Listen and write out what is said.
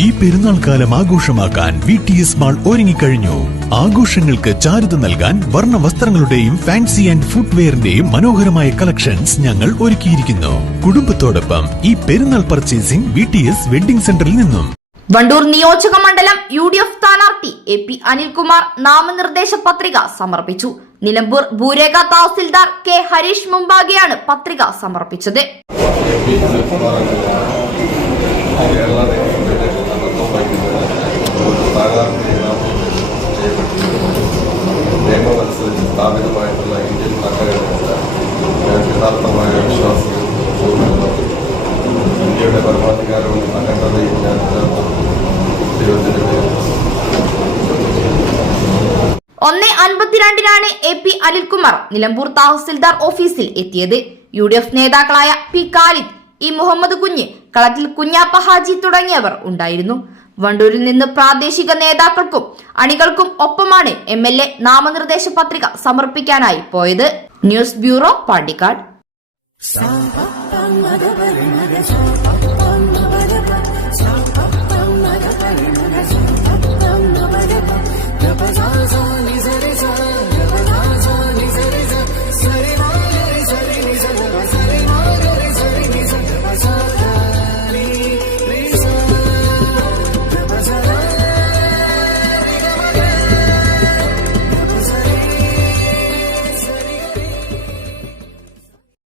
ഈ പെരുന്നാൾ കാലം ആഘോഷമാക്കാൻ VTS മാൾ ഒരുങ്ങിക്കഴിഞ്ഞു. ആഘോഷങ്ങൾക്ക് ചാരുത നൽകാൻ വർണ്ണ വസ്ത്രങ്ങളുടെയും ഫാൻസി ആൻഡ് ഫുട്വെയറിന്റെയും മനോഹരമായ കളക്ഷൻസ് ഞങ്ങൾ ഒരുക്കിയിരിക്കുന്നു. കുടുംബത്തോടൊപ്പം ഈ പെരുന്നാൾ പർച്ചേസിംഗ് VTS വെഡിംഗ് സെന്ററിൽ നിന്നും. വണ്ടൂർ നിയോജക മണ്ഡലം UDF സ്ഥാനാർത്ഥി AP അനിൽകുമാർ നാമനിർദ്ദേശ പത്രിക സമർപ്പിച്ചു. നിലമ്പൂർ ഭൂരേഖ തഹസിൽദാർ K ഹരീഷ് മുമ്പാകെയാണ് പത്രിക സമർപ്പിച്ചത്. സ്ഥാപിതമായിട്ടുള്ള ഇന്ത്യൻ ഭരണഘടനയുടെ യഥാർത്ഥമായ വിശ്വാസവും ഇന്ത്യയുടെ പരമാധികാരവും അഖണ്ഡതയും ഞാൻ ദൈവത്തിന്റെ പേരിൽ 1:52 AP അനിൽകുമാർ നിലമ്പൂർ തഹസിൽദാർ ഓഫീസിൽ എത്തിയത്. UDF നേതാക്കളായ P ഖാലിദ്, E മുഹമ്മദ് കുഞ്ഞ്, കളത്തിൽ കുഞ്ഞാപ്പ ഹാജി തുടങ്ങിയവർ ഉണ്ടായിരുന്നു. വണ്ടൂരിൽ നിന്ന് പ്രാദേശിക നേതാക്കൾക്കും അണികൾക്കും ഒപ്പമാണ് MLA നാമനിർദ്ദേശ പത്രിക സമർപ്പിക്കാനായി പോയത്. News bureau, Pandikkad. Bye.